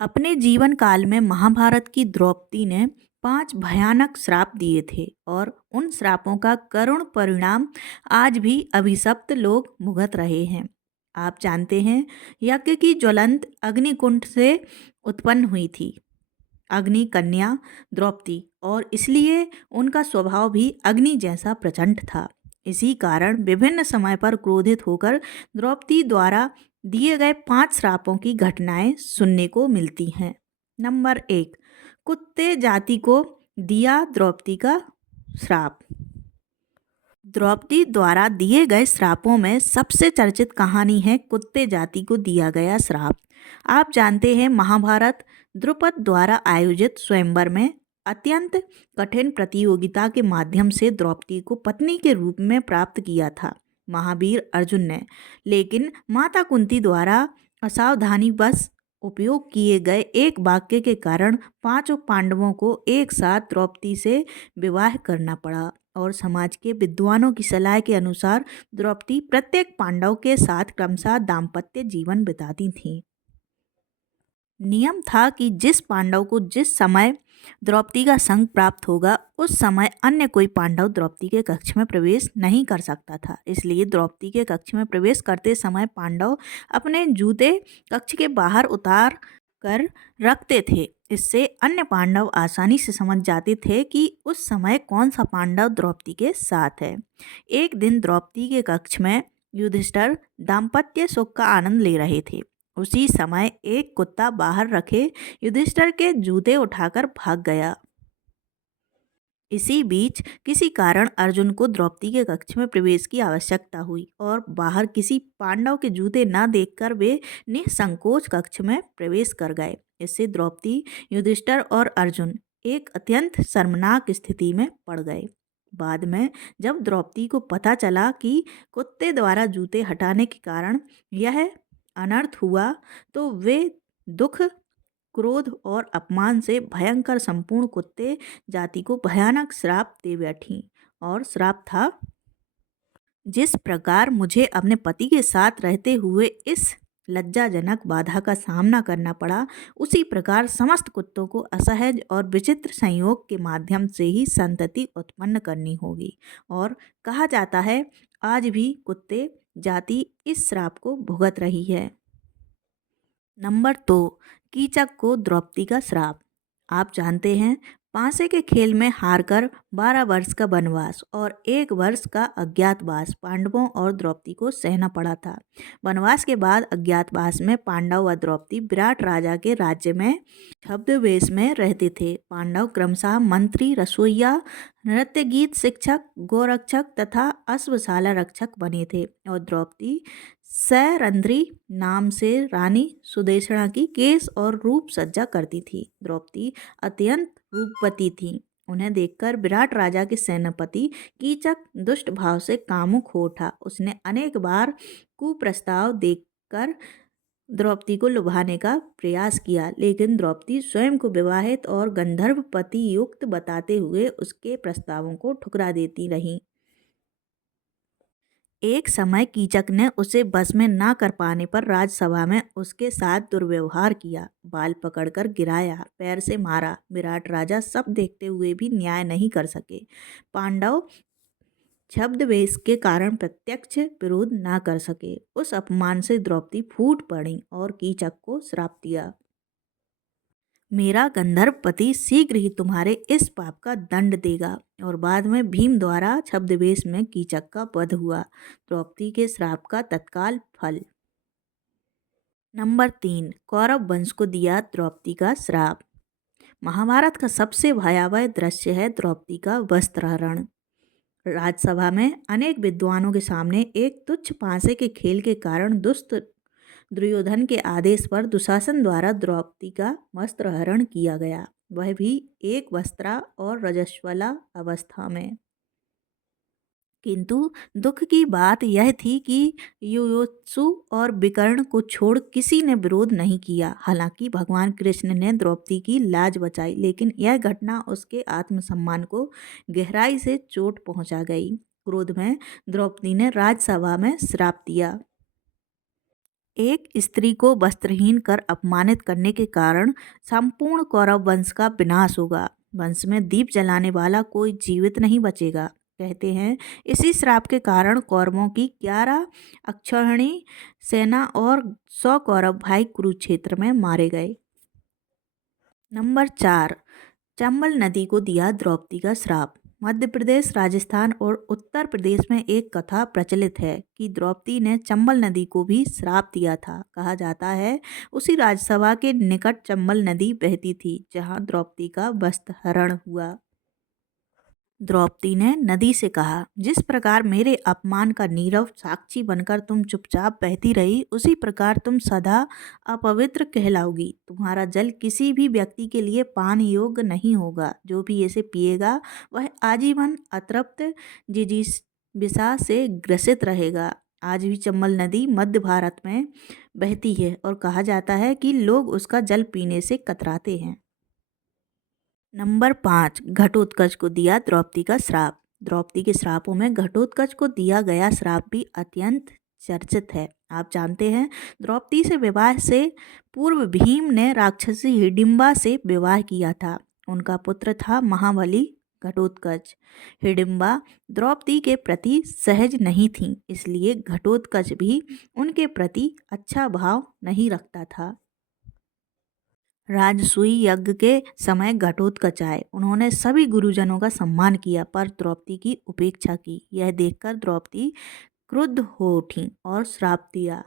अपने जीवन काल में महाभारत की द्रौपदी ने 5 भयानक श्राप दिए थे और उन श्रापों का करुण परिणाम आज भी अभिशप्त लोग भुगत रहे हैं। आप जानते हैं, यज्ञ की ज्वलंत अग्निकुंड से उत्पन्न हुई थी अग्नि कन्या द्रौपदी, और इसलिए उनका स्वभाव भी अग्नि जैसा प्रचंड था। इसी कारण विभिन्न समय पर क्रोधित होकर द्रौपदी द्वारा दिए गए 5 श्रापों की घटनाएं सुनने को मिलती हैं। नंबर 1, कुत्ते जाति को दिया द्रौपदी का श्राप। द्रौपदी द्वारा दिए गए श्रापों में सबसे चर्चित कहानी है कुत्ते जाति को दिया गया श्राप। आप जानते हैं, महाभारत द्रुपद द्वारा आयोजित स्वयंवर में अत्यंत कठिन प्रतियोगिता के माध्यम से द्रौपदी को पत्नी के रूप में प्राप्त किया था महावीर अर्जुन ने। लेकिन माता कुंती द्वारा असावधानीवश उपयोग किए गए एक वाक्य के कारण पांचों पांडवों को एक साथ द्रौपदी से विवाह करना पड़ा, और समाज के विद्वानों की सलाह के अनुसार द्रौपदी प्रत्येक पांडव के साथ क्रमशः दाम्पत्य जीवन बिताती थीं। नियम था कि जिस पांडव को जिस समय द्रौपदी का संग प्राप्त होगा, उस समय अन्य कोई पांडव द्रौपदी के कक्ष में प्रवेश नहीं कर सकता था। इसलिए द्रौपदी के कक्ष में प्रवेश करते समय पांडव अपने जूते कक्ष के बाहर उतार कर रखते थे। इससे अन्य पांडव आसानी से समझ जाते थे कि उस समय कौन सा पांडव द्रौपदी के साथ है। एक दिन द्रौपदी के कक्ष में युधिष्ठिर दाम्पत्य सुख का आनंद ले रहे थे। उसी समय एक कुत्ता बाहर रखे युधिष्ठिर के जूते उठाकर भाग गया। इसी बीच किसी कारण अर्जुन को द्रौपदी के कक्ष में प्रवेश की आवश्यकता हुई और बाहर किसी पांडव के जूते न देखकर वे निसंकोच कक्ष में प्रवेश कर गए। इससे द्रौपदी, युधिष्ठिर और अर्जुन एक अत्यंत शर्मनाक स्थिति में पड़ गए। बाद में जब द्रौपदी को पता चला कि कुत्ते द्वारा जूते हटाने के कारण यह अनर्थ हुआ, तो वे दुख, क्रोध और अपमान से भयंकर संपूर्ण कुत्ते जाति को भयानक श्राप दे बैठी। और श्राप था, जिस प्रकार मुझे अपने पति के साथ रहते हुए इस लज्जाजनक बाधा का सामना करना पड़ा, उसी प्रकार समस्त कुत्तों को असहज और विचित्र संयोग के माध्यम से ही संतति उत्पन्न करनी होगी। और कहा जाता है, आज भी कुत्ते जाति इस श्राप को भुगत रही है। नंबर 2, कीचक को द्रौपदी का श्राप। आप जानते हैं, पासे के खेल में हारकर 12 वर्ष का वनवास और 1 वर्ष का अज्ञातवास पांडवों और द्रौपदी को सहना पड़ा था। वनवास के बाद अज्ञातवास में पांडव व द्रौपदी विराट राजा के राज्य में छद्मवेश में रहते थे। पांडव क्रमशः मंत्री, रसोइया, नृत्य गीत शिक्षक, गोरक्षक तथा अश्वशाला रक्षक बने थे, और द्रौपदी सैरंध्री नाम से रानी सुदेशना की केश और रूप सज्जा करती थी। द्रौपदी अत्यंत रूपवती थी। उन्हें देखकर विराट राजा के सेनापति कीचक दुष्ट भाव से कामुक हो उठा। उसने अनेक बार कुप्रस्ताव देकर द्रौपदी को लुभाने का प्रयास किया, लेकिन द्रौपदी स्वयं को विवाहित और गंधर्व पति युक्त बताते हुए उसके प्रस्तावों को ठुकरा देती रही। एक समय कीचक ने उसे बस में ना कर पाने पर राजसभा में उसके साथ दुर्व्यवहार किया, बाल पकड़कर गिराया, पैर से मारा। विराट राजा सब देखते हुए भी न्याय नहीं कर सके। पांडव छद्मवेश के कारण प्रत्यक्ष विरोध ना कर सके। उस अपमान से द्रौपदी फूट पड़ी और कीचक को श्राप दिया, मेरा गंधर्व पति शीघ्र ही तुम्हारे इस पाप का दंड देगा। और बाद में भीम द्वारा छद्मवेश में कीचक का वध हुआ। द्रौपदी के श्राप का तत्काल फल। नंबर 3, कौरव वंश को दिया द्रौपदी का श्राप। महाभारत का सबसे भयावह दृश्य है द्रौपदी का वस्त्रहरण। राजसभा में अनेक विद्वानों के सामने एक तुच्छ पासे के खेल के कारण दुष्ट दुर्योधन के आदेश पर दुशासन द्वारा द्रौपदी का वस्त्रहरण किया गया, वह भी एक वस्त्रा और रजस्वला अवस्था में। किंतु दुख की बात यह थी कि युयोत्सु और विकर्ण को छोड़ किसी ने विरोध नहीं किया। हालांकि भगवान कृष्ण ने द्रौपदी की लाज बचाई, लेकिन यह घटना उसके आत्मसम्मान को गहराई से चोट पहुंचा गई। क्रोध में द्रौपदी ने राजसभा में श्राप दिया, एक स्त्री को वस्त्रहीन कर अपमानित करने के कारण संपूर्ण कौरव वंश का विनाश होगा। वंश में दीप जलाने वाला कोई जीवित नहीं बचेगा। कहते हैं इसी श्राप के कारण कौरवों की 11 अक्षौहिणी सेना और 100 कौरव भाई कुरुक्षेत्र में मारे गए। नंबर 4, चंबल नदी को दिया द्रौपदी का श्राप। मध्य प्रदेश, राजस्थान और उत्तर प्रदेश में एक कथा प्रचलित है कि द्रौपदी ने चंबल नदी को भी श्राप दिया था। कहा जाता है उसी राजसभा के निकट चंबल नदी बहती थी जहां द्रौपदी का वस्त्र हरण हुआ। द्रौपदी ने नदी से कहा, जिस प्रकार मेरे अपमान का नीरव साक्षी बनकर तुम चुपचाप बहती रही, उसी प्रकार तुम सदा अपवित्र कहलाओगी। तुम्हारा जल किसी भी व्यक्ति के लिए पान योग्य नहीं होगा। जो भी इसे पिएगा वह आजीवन अतृप्त जिजीविषा से ग्रसित रहेगा। आज भी चंबल नदी मध्य भारत में बहती है और कहा जाता है कि लोग उसका जल पीने से कतराते हैं। नंबर 5, घटोत्कच को दिया द्रौपदी का श्राप। द्रौपदी के श्रापों में घटोत्कच को दिया गया श्राप भी अत्यंत चर्चित है। आप जानते हैं द्रौपदी से विवाह से पूर्व भीम ने राक्षसी हिडिंबा से विवाह किया था। उनका पुत्र था महाबली घटोत्कच। हिडिंबा द्रौपदी के प्रति सहज नहीं थी, इसलिए घटोत्कच भी उनके प्रति अच्छा भाव नहीं रखता था। राजसूय यज्ञ के समय घटोत्कच आए। उन्होंने सभी गुरुजनों का सम्मान किया पर द्रौपदी की उपेक्षा की। यह देखकर द्रौपदी क्रुद्ध हो उठी और श्राप दिया।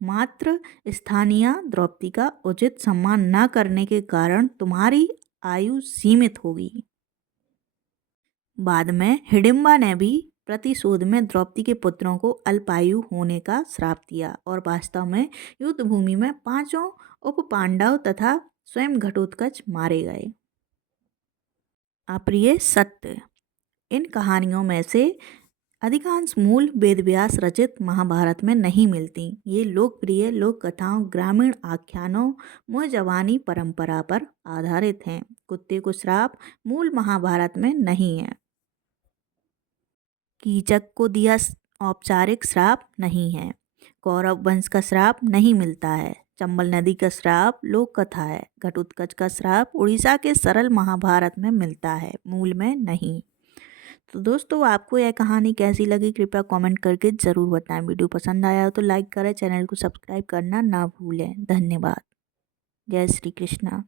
मात्र स्थानीय द्रौपदी का उचित सम्मान न करने के कारण तुम्हारी आयु सीमित होगी। बाद में हिडिंबा ने भी प्रतिशोध में द्रौपदी के पुत्रों को अल्पायु होने का श्राप दिया और वास्तव में युद्ध भूमि में 5 उपपांडव तथा स्वयं घटोत्कच मारे गए। अप्रिय सत्य। इन कहानियों में से अधिकांश मूल वेदव्यास रचित महाभारत में नहीं मिलती। ये लोकप्रिय लोक कथाओं, ग्रामीण आख्यानों, मुँह जबानी परंपरा पर आधारित हैं। कुत्ते को श्राप मूल महाभारत में नहीं है। कीचक को दिया औपचारिक श्राप नहीं है। कौरव वंश का श्राप नहीं मिलता है। चंबल नदी का श्राप लोक कथा है। घटोत्कच का श्राप उड़ीसा के सरल महाभारत में मिलता है, मूल में नहीं। तो दोस्तों, आपको यह कहानी कैसी लगी कृपया कमेंट करके ज़रूर बताएं। वीडियो पसंद आया हो तो लाइक करें, चैनल को सब्सक्राइब करना ना भूलें। धन्यवाद। जय श्री कृष्णा।